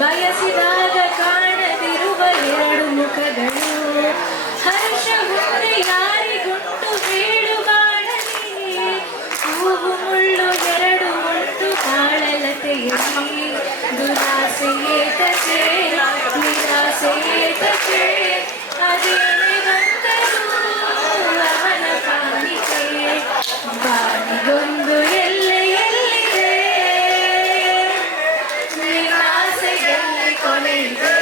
ಬಯಸಿದಾಗ ಕಾಣದಿರುವ ಎರಡು ಮುಖಗಳು ಹರ್ಷ ಮುಂದೆ ಯಾರಿಗುಂಟು ಹೇಳು ಬಾಳಲಿ ಹೂವು ಮುಳ್ಳು ಎರಡು ಮುಟ್ಟು ತಾಳಲತೆಯಲ್ಲಿ ದುರಾಸೆ ಏತಕ್ಕೆ ನಿರಾಸೆ ಏತಕ್ಕೆ ಅದೇನೆ ಬಂದರು ಅವನ ಕಾಣಿಕೆ ಬಾಣಿಗೊಂದು ಎಲ್ಲೆ ಎಲ್ಲಿದೆ ನಿರಾಸೆಯಲ್ಲಿ ಕೊನೆಯಿದೆ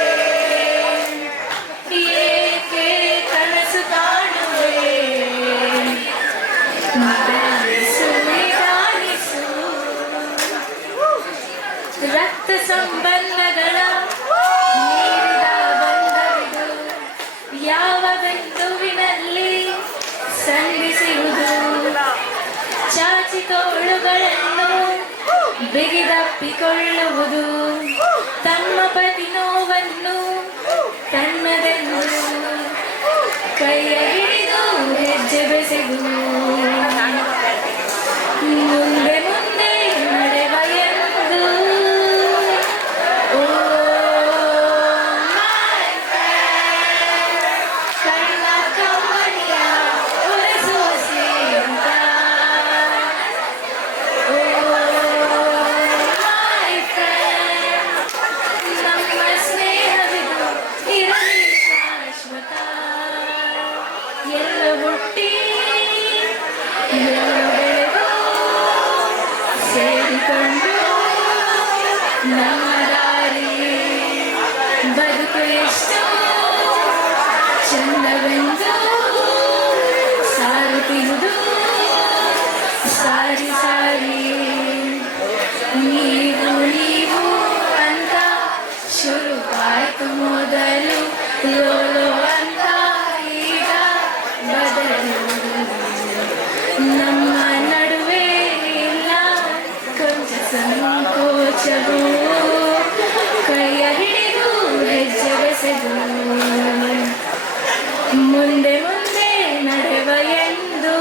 ಏಕೆ ಕನಸು ಕಾಣುವೆ ನಿಧಾನಿಸು ನಿಧಾನಿಸು ರಕ್ತ ಸಂಬಂಧಗಳ ಮೀರಿದ ಬಂಧವಿದು ಯಾವ ಬಿಂದುವಿನಲ್ಲಿ ಸಂಧಿಸಿರುವುದು ಚಾಚಿ ತೋಳುಗಳನ್ನು ಬಿಗಿದಪ್ಪಿಕೊಳ್ಳುವುದು ತಮ್ಮ ಪತಿ ನೋವನ್ನು ತನ್ನದೆಂದು ಕೈಯ ಹಿಡಿದು ಹೆಜ್ಜೆ ಬೆಸೆದು ಮುಂದೆ ಮುಂದೆ ನಡೆವ ಎಂದು ಓ ಮೈ ಫ್ರೆಂಡ್ ಕಣ್ಣ ಕಂಬನಿಯ ಒರೆಸುವ ಸ್ನೇಹಿತ ಓ ಮೈ ಫ್ರೆಂಡ್ ನಮ್ಮ ಸ್ನೇಹವಿದು ಇರಲಿ ಶಾಶ್ವತ ಎಲ್ಲ ಹುಟ್ಟಿ ಎಲ್ಲ ಬೆಳೆದು ಸೇರಿಕೊಂಡು ನಮ್ಮ ದಾರಿ ಬದುಕು ಎಷ್ಟು ಚಂದವೆಂದು ಸಾರುತ್ತಿರುವುದು ಸಾರಿ ಸಾರಿ ನೀವು ನೀವು ಅಂತ ಶುರುವಾಯ್ತು ಮೊದಲು ಲೋಲೋ ಅಂತ ಈಗ ಬದಲು ನಮ್ಮ ನಡುವೆ ಇಲ್ಲ ಕೊಂಚ ಸಂಕೋಚವು ಕೈಯ ಹಿಡಿದು ಹೆಜ್ಜೆ ಬೆಸೆದು ಮುಂದೆ ಮುಂದೆ ನಡೆವ ಎಂದು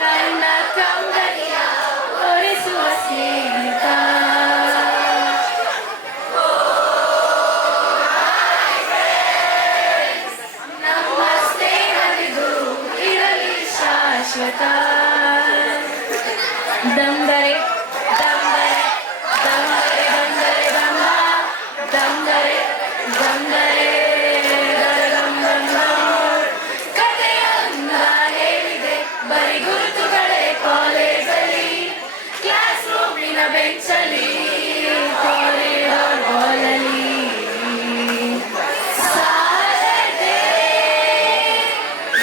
ನನ್ನ ಕಂಬನಿಯ ಒರೆಸುವ ಸ್ನೇಹಿತ ನಮ್ಮ ಸ್ನೇಹವಿದು ಇರಲಿ ಶಾಶ್ವತ ದಂದರೆ ದಂದರೆ ದಂದರೆ ದಂದರೆ ದಂದ ದಂದರೆ ದಂದರೆ ಕಥೆಯೊಂದ ಹೇಳಿದೆ ಬರಿ ಗುರುತುಗಳೇ ಕಾಲೇಜಲ್ಲಿ ಕ್ಲಾಸ್ ರೂಮಿನ ಬೆಂಚಲ್ಲಿ ಕಾರಿಡಾರ್ ಹಾಲಲ್ಲಿ ಸಾಲದೆ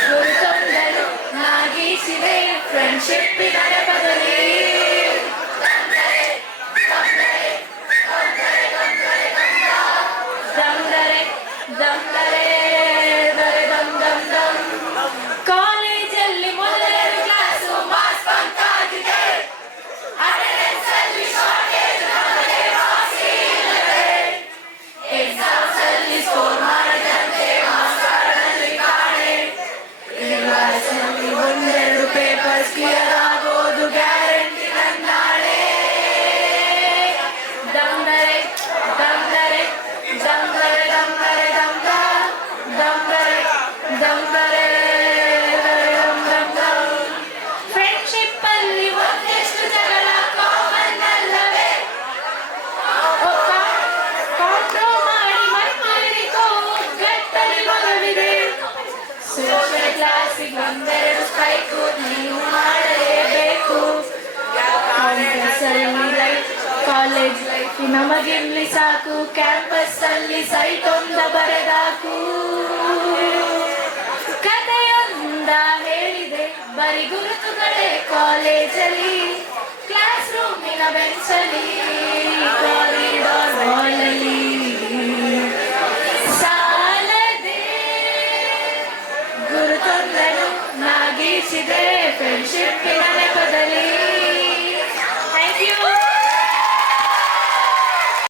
ಗುರುತೊಂದಲು ನಾಗಿಸಿದೆ ಫ್ರೆಂಡ್ಶಿಪ್ಪಿನ ನೆಪದಲ್ಲಿ ದಂದರೆ ದಂದರೆ ದರೆ ದಂ ದಂ ದಂ ಕಾಲೇಜಲ್ಲಿ ಮೊದಲೆರಡು ಕ್ಲಾಸು ಮಾಸ್ ಬಂಕ್ ಆಗಿದೆ ಅಟೆಂಡೆನ್ಸ್ ಅಲ್ಲಿ ಶಾರ್ಟೇಜ್ ನಮಗೆ ವಾಸಿ ಇಲ್ಲದೆ ಎಕ್ಸಾಮ್ಸ್ ಅಲ್ಲಿ ಸ್ಕೋರ್ ಮಾಡದಂತೆ ಮಾರ್ಕ್ಸ್ ಕಾರ್ಡ್ನಲ್ಲಿ ಕಾಣೆ ಕ್ಲಾಸಲ್ಲಿ ಒಂದೆರಡು ಪೇಪರ್ಸ್ ಕ್ಲಿಯರ್ ಆಗೋದು ಗ್ಯಾರಂಟಿ ನನ್ನಾಳೆ ದಂದರೆ ದಂದರೆ ದಂದರೆ ದಂದರೆ ದಂದ ದಂದರೆ ದಂದರೆ ದಂ ದಂ ದಂ ಫ್ರೆಂಡ್ಶಿಪ್ ಅಲ್ಲಿ ಒಂದೆಷ್ಟು ಜಗಳ ಕಾಮನ್ ಅಲ್ಲವೇ ಕಾಂಟ್ರೋ ಮಾಡಿ ಮೈಮಾರಿಕೋ ಗಟ್ಟಲ್ಲಿ ಮಗವಿದೆ ಸೋಷಿಯಲ್ ಕ್ಲಾಸಿಗೆ ಒಂದೆರಡು ಸ್ಟ್ರೈಕು ನೀವು ಮಾಡಲೇಬೇಕು ಕಾಲೇಜ್ ಲೈಫ್ ನಮಗಿರ್ಲಿ ಸಾಕು ಕ್ಯಾಂಪಸ್ ಅಲ್ಲಿ ಸೈಟ್ ಒಂದ ಬರೆದಾಕು ಕಥೆಯೊಂದ ಹೇಳಿದೆ ಬರಿ ಗುರುತುಗಳೇ ಕಾಲೇಜಲ್ಲಿ ಕ್ಲಾಸ್ ರೂಮಿನ ಬೆಂಚಲ್ಲಿ ಕಾರಿಡಾರ್ ಹಾಲಲ್ಲಿ ಸಾಲದೆ ಗುರುತೊಂದಲು ನಾಗಿಸಿದೆ ಫ್ರೆಂಡ್ಶಿಪ್ಪಿನ